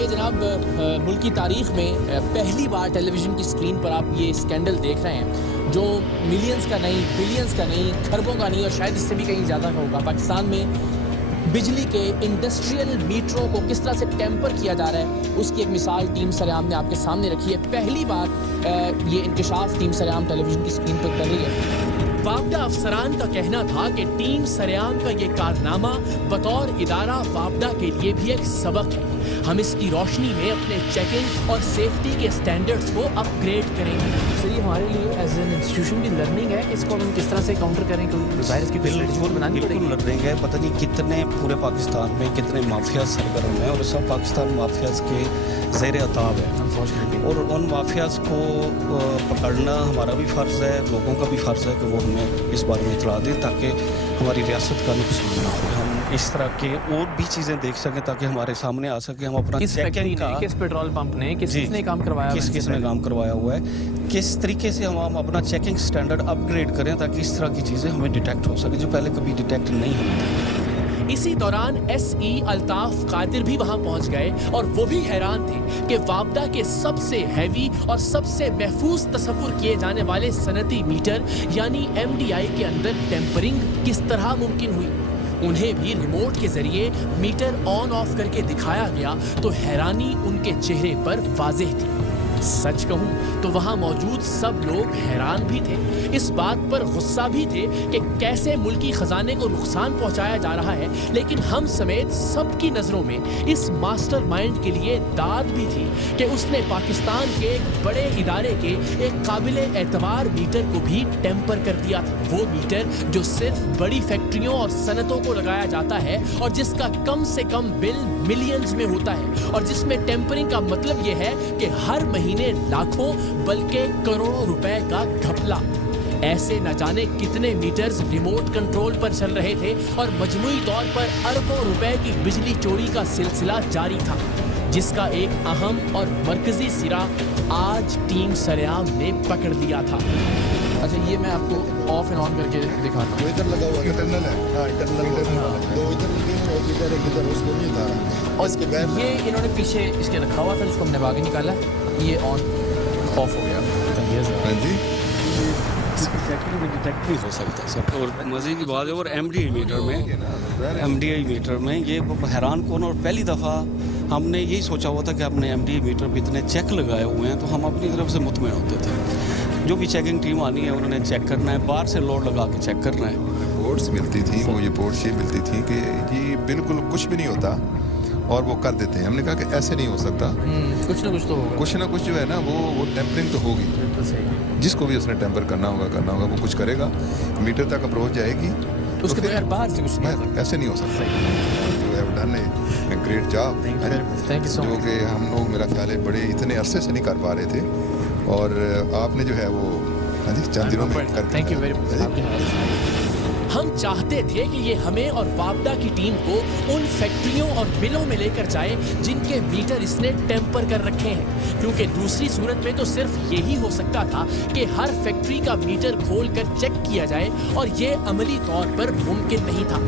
ये जनाब मुल्क की तारीख में पहली बार टेलीविज़न की स्क्रीन पर आप ये स्कैंडल देख रहे हैं जो मिलियंस का नहीं, बिलियंस का नहीं, खरबों का नहीं और शायद इससे भी कहीं ज़्यादा का होगा। पाकिस्तान में बिजली के इंडस्ट्रियल मीटरों को किस तरह से टेम्पर किया जा रहा है उसकी एक मिसाल टीम सरेआम ने आपके सामने रखी है। पहली बार ये इंकशाफ टीम सरेआम टेलीविज़न की स्क्रीन पर कर रही है। वापडा अफसरान का कहना था कि टीम सरेआम का ये कारनामा बतौर इदारा वापडा के लिए भी एक सबक है। हम इसकी रोशनी में अपने चेकिंग और सेफ्टी के स्टैंडर्ड्स को अपग्रेड करेंगे। सर ये हमारे लिए एज एन इंस्टीट्यूशन की लर्निंग है, इसको हम किस तरह से काउंटर करें, वायरस की बिल्कुल लर्निंग है। पता नहीं कितने पूरे पाकिस्तान में कितने माफिया सरगर्म हैं और सब पाकिस्तान माफियाज के ज़ेर अताब है और उन माफियाज को पकड़ना हमारा भी फ़र्ज़ है, लोगों का भी फ़र्ज़ है कि वो हमें इस बारे में इतला दें ताकि हमारी रियासत का नुकसान ना हो। हम इस तरह के और भी चीज़ें देख सकें ताकि हमारे सामने आ सके। हम अपना चेकिंग का किस पेट्रोल पंप ने किसने काम करवाया, किसने काम करवाया हुआ है, किस तरीके से हम अपना चेकिंग स्टैंडर्ड अपग्रेड करें ताकि इस तरह की चीज़ें हमें डिटेक्ट हो सके जो पहले कभी डिटेक्ट नहीं हुई थी। इसी दौरान SE अल्ताफ कादिर भी वहां पहुंच गए और वो भी हैरान थे कि वापडा के सबसे हैवी और सबसे महफूज तसव्वुर किए जाने वाले सनती मीटर यानी MDI के अंदर टेम्परिंग किस तरह मुमकिन हुई। उन्हें भी रिमोट के जरिए मीटर ऑन ऑफ करके दिखाया गया तो हैरानी उनके चेहरे पर वाज़ेह थी। सच कहूं तो वहां मौजूद सब लोग हैरान भी थे, इस बात पर गुस्सा भी थे कि कैसे मुल्की खजाने को नुकसान पहुंचाया जा रहा है, लेकिन हम समेत सबकी नजरों में इस मास्टरमाइंड के लिए दाद भी थी कि उसने पाकिस्तान के एक बड़े इदारे के एक काबिले एतबार मीटर को भी टेम्पर कर दिया था। वो मीटर जो सिर्फ बड़ी फैक्ट्रियों और सनतों को लगाया जाता है और जिसका कम से कम बिल मिलियंस में होता है और जिसमें टेम्परिंग का मतलब यह है कि हर महीने लाखों बल्कि करोड़ों रुपए का घपला। ऐसे न जाने कितने मीटर्स रिमोट कंट्रोल पर चल रहे थे और मजमूई तौर पर अरबों रुपए की बिजली चोरी का सिलसिला जारी था, जिसका एक अहम और मरकजी सिरा आज टीम सरेआम ने पकड़ लिया था। अच्छा ये मैं आपको ऑफ एंड ऑन करके दिखाता हूँ। इधर लगा हुआ इंटरनल है, हाँ इंटरनल दो इधर लगे हैं और इधर एक इधर, उसको नहीं उतारा। और इसके बाद ये इन्होंने पीछे इसके रखा हुआ था जिसको हमने आगे निकाला, ये ऑन ऑफ हो गया। हाँ जी एग्जैक्टली डिटेक्ट नहीं हो सकता सब। और मज़े की बात है और MDI मीटर में ये हैरान कौन। और पहली दफ़ा हमने यही सोचा हुआ था कि अपने MDI मीटर पर इतने चेक लगाए हुए हैं तो हम अपनी तरफ से मुतमईन होते थे। जो भी चेकिंग टीम आनी है उन्होंने चेक करना है, बाहर से लोड लगा के चेक करना है। रिपोर्ट्स मिलती थी, वो रिपोर्ट्स ये मिलती थी कि ये बिल्कुल कुछ भी नहीं होता और वो कर देते हैं। हमने कहा कि ऐसे नहीं हो सकता, कुछ ना कुछ तो होगा, कुछ ना कुछ जो है ना वो टेम्परिंग तो होगी। जिसको भी उसने टेम्पर करना होगा वो कुछ करेगा, मीटर तक अप्रोच जाएगी, उसके बगैर बाहर से कुछ नहीं, ऐसे नहीं हो सकता। ग्रेट जॉब जो कि हम लोग मेरा ख्याल है बड़े इतने अरसे से नहीं कर पा रहे थे और आपने जो है वो चंद दिनों में कर। Thank you very much. हम चाहते थे कि ये हमें और वापडा की टीम को उन फैक्ट्रियों और मिलों में लेकर जाए जिनके मीटर इसने टेम्पर कर रखे हैं, क्योंकि दूसरी सूरत में तो सिर्फ यही हो सकता था कि हर फैक्ट्री का मीटर खोलकर चेक किया जाए और ये अमली तौर पर मुमकिन नहीं था।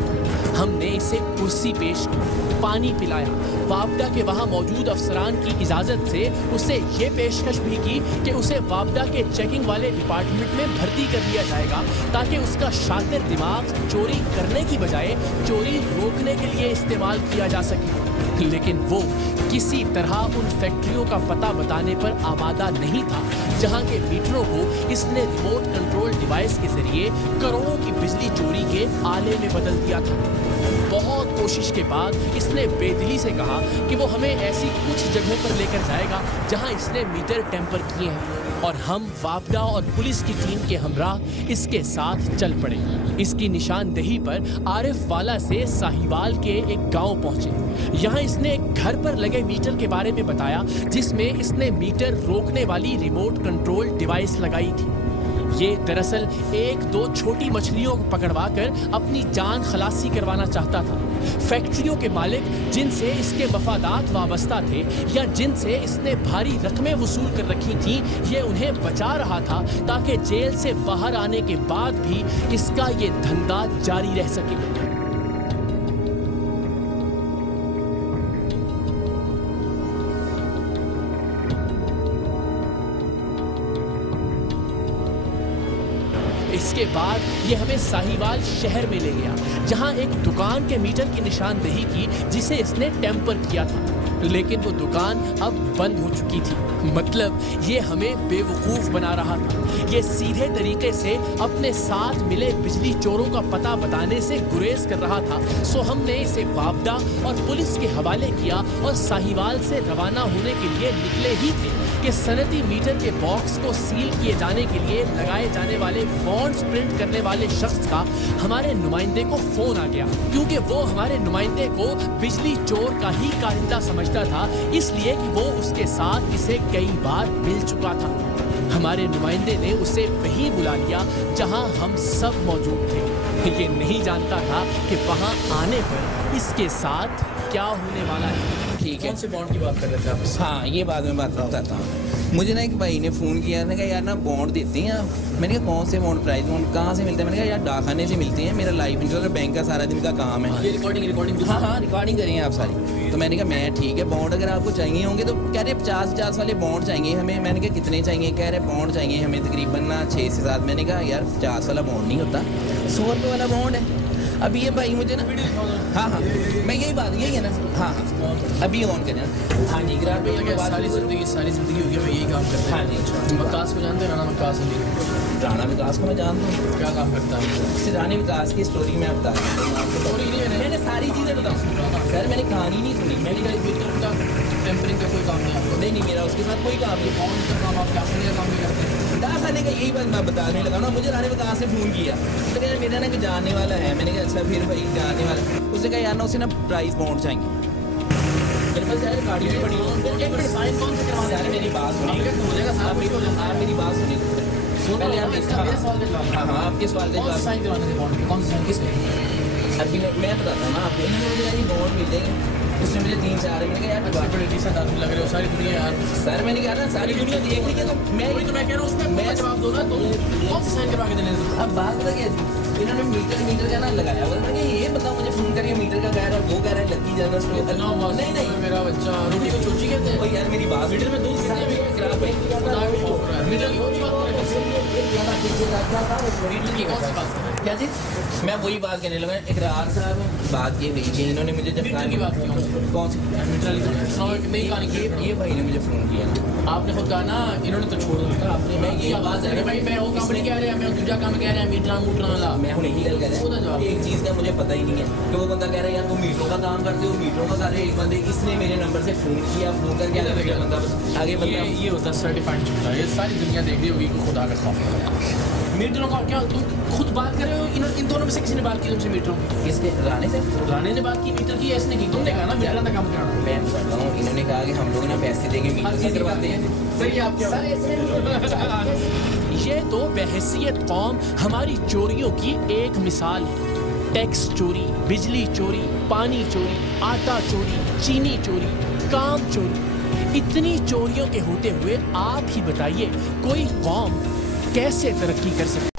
हमने इसे कुर्सी पेश की, पानी पिलाया, वापडा के वहाँ मौजूद अफसरान की इजाज़त से उसे ये पेशकश भी की कि उसे वापडा के चेकिंग वाले डिपार्टमेंट में भर्ती कर दिया जाएगा ताकि उसका शातिर दिमाग चोरी करने की बजाय चोरी रोकने के लिए इस्तेमाल किया जा सके। लेकिन वो किसी तरह उन फैक्ट्रियों का पता बताने पर आमादा नहीं था जहां के मीटरों को इसने रिमोट कंट्रोल डिवाइस के जरिए करोड़ों की बिजली चोरी के आले में बदल दिया था। बहुत कोशिश के बाद इसने बेदिली से कहा कि वो हमें ऐसी कुछ जगहों पर लेकर जाएगा जहां इसने मीटर टेम्पर किए हैं और हम वापडा और पुलिस की टीम के हमराह इसके साथ चल पड़े। इसकी निशानदेही पर आरिफ वाला से साहिवाल के एक गांव पहुंचे। यहाँ इसने एक घर पर लगे मीटर के बारे में बताया जिसमें इसने मीटर रोकने वाली रिमोट कंट्रोल डिवाइस लगाई थी। ये दरअसल एक दो छोटी मछलियों को पकड़वाकर अपनी जान खलासी करवाना चाहता था। फैक्ट्रियों के मालिक जिनसे इसके मफादात वाबस्ता थे या जिनसे इसने भारी रकमें वसूल कर रखी थी, ये उन्हें बचा रहा था ताकि जेल से बाहर आने के बाद भी इसका ये धंधा जारी रह सके। उसके बाद ये हमें साहिवाल शहर में ले गया, जहां एक दुकान के मीटर की निशानदेही की जिसे इसने टेम्पर किया था, लेकिन वो दुकान अब बंद हो चुकी थी। मतलब ये हमें बेवकूफ बना रहा था। ये सीधे तरीके से अपने साथ मिले बिजली चोरों का पता बताने से गुरेज कर रहा था। सो हमने इसे वापदा और पुलिस के हवाले किया और साहिवाल से रवाना होने के लिए निकले ही थे कि सनती मीटर के बॉक्स को सील किए जाने के लिए लगाए जाने वाले बॉन्ड्स प्रिंट करने वाले शख्स का हमारे नुमाइंदे को फोन आ गया, क्योंकि वो हमारे नुमाइंदे को बिजली चोर का ही कारिंदा समझता था, इसलिए कि वो उसके साथ इसे कई बार मिल चुका था। हमारे नुमाइंदे ने उसे वहीं बुला लिया जहां हम सब मौजूद थे। ये नहीं जानता था कि वहां आने पर इसके साथ क्या होने वाला है। ठीक है, कौन से बॉन्ड की बात कर रहे थे आप? हाँ ये बाद में बात बताता हूँ। मुझे ना एक भाई ने फ़ोन किया, मैंने कहा यार ना बॉन्ड देते हैं आप। मैंने कहा कौन से बॉन्ड, प्राइस बॉन्ड कहाँ से मिलते हैं? मैंने कहा यार डाकखाने से मिलते हैं, मेरा लाइफ इंश्योरेंस बैंक का सारा दिन का काम है। ये रिकॉर्डिंग हाँ रिकॉर्डिंग करेंगे आप सारी। तो मैंने कहा मैं ठीक है, बॉन्ड अगर आपको चाहिए होंगे तो कह रहे 50 वाले बॉन्ड चाहिए हमें। मैंने कहा कितने चाहिए? कह रहे बॉन्ड चाहिए हमें तकरीबन ना 6 से 7। मैंने कहा यार 50 वाला बॉन्ड नहीं होता, 100 रुपये वाला बॉन्ड है। अभी ये भाई मुझे ना हाँ मैं यही बात यही है ना हाँ अभी ऑन करें। हाँ जी ग्राहक भैया सारी जिंदगी हो गई मैं यही काम करता हूँ। हाँ जी विकास को जानते हैं? राणा विकास राणा विकास को मैं जानता हूँ। क्या काम करता है? राणा विकास की स्टोरी मैं बता रहा हूँ। मैंने सारी चीज़ें बताऊँ सर, मैंने कहानी नहीं सुनी। मैंने टेम्परिंग का कोई काम नहीं आपको? नहीं मेरा उसके साथ कोई काम नहीं। कौन सा काम आप क्या काम नहीं करते? डाकखाने का यही बात मैं बताने लगा ना। मुझे राणा विकास से फ़ोन किया, तो कह मेरा ना जानने वाला है। मैंने कहा अच्छा फिर भाई जानने वाला। उसने कहा यार ना उसे ना प्राइस बॉन्ड चाहिए। मेरे पास यार गाड़ी भी पड़ी है। साइन कौन से करवाना है? मेरी बात सुनिए, आप मेरी बात सुनिए पहले। आप हाँ आपके सवाल का जवाब। साइन करवाने के बॉन्ड कौन सा किसके? अभी मैं बताता हूँ ना आपको। मुझे यार ये बॉन्ड मिलेंगे, उसने मुझे 3-4 मैंने कहा यार बड़े डिसेंट आदमी लग रहे हो, सारी दुनिया यार। सर मैंने कहा ना सारी दुनिया देख रही है, तो मैं कह रहा हूँ उसमें मैं जवाब दो ना। तो कौन सा साइन करवा के देने? अब बात पता क्या थी, इन्होंने मीटर का ना लगाया हुआ था कि ये बंदा मुझे फोन करके मीटर का कह रहा है, वो कह रहा है लकी जनरल स्टोर। नहीं मेरा बच्चा रोटी को चोची कहते हैं। यार मेरी बात मीटर में दूध क्या चीज़? मैं वही बात कहने लगा। इकरार साहब बात ये हुई कि इन्होंने मुझे जब की बात की कौन सी नहीं कहानी ये भाई ने मुझे फ़ोन किया। आपने खुद कहा ना इन्होंने तो छोड़ दिया। आपने मैं ये बात है भाई मैं वो कंपनी कह रहे हैं, मैं दूसरा काम कह रहे हैं, मीटर वाला। मैं हूँ यही गल कह रहा हूँ। एक चीज़ का मुझे पता ही नहीं है कि वो बंदा कह रहा है यार तुम मीटरों का काम करते हो, मीटरों का कर रहे एक बंदे इसने मेरे नंबर से फ़ोन किया, फ़ोन करके बंदा आगे बंदा ये होता है सर्टिफाइड झूठा। ये सारी दुनिया देख रही होगी कि खुदा का खौफ। मीटरों का क्या तुम खुद बात कर रहे हो? इन दोनों में से किसी ने बात की तुमसे मीटरों की? इसके राणे से? राणे ने बात की मीटर की, इसने की? तुमने कहा ना मीटर का काम कराना। मैं बताता हूँ, इन्होंने कहा कि हम लोग ना पैसे देके मीटर करवाते हैं। सही आप क्या? ये तो बहैसियत कौम हमारी चोरियों की एक मिसाल है। टैक्स चोरी, बिजली चोरी, पानी चोरी, आटा चोरी, चीनी चोरी, काम चोरी, इतनी चोरियों के होते हुए आप ही बताइए कोई कौम कैसे तरक्की कर सकती है?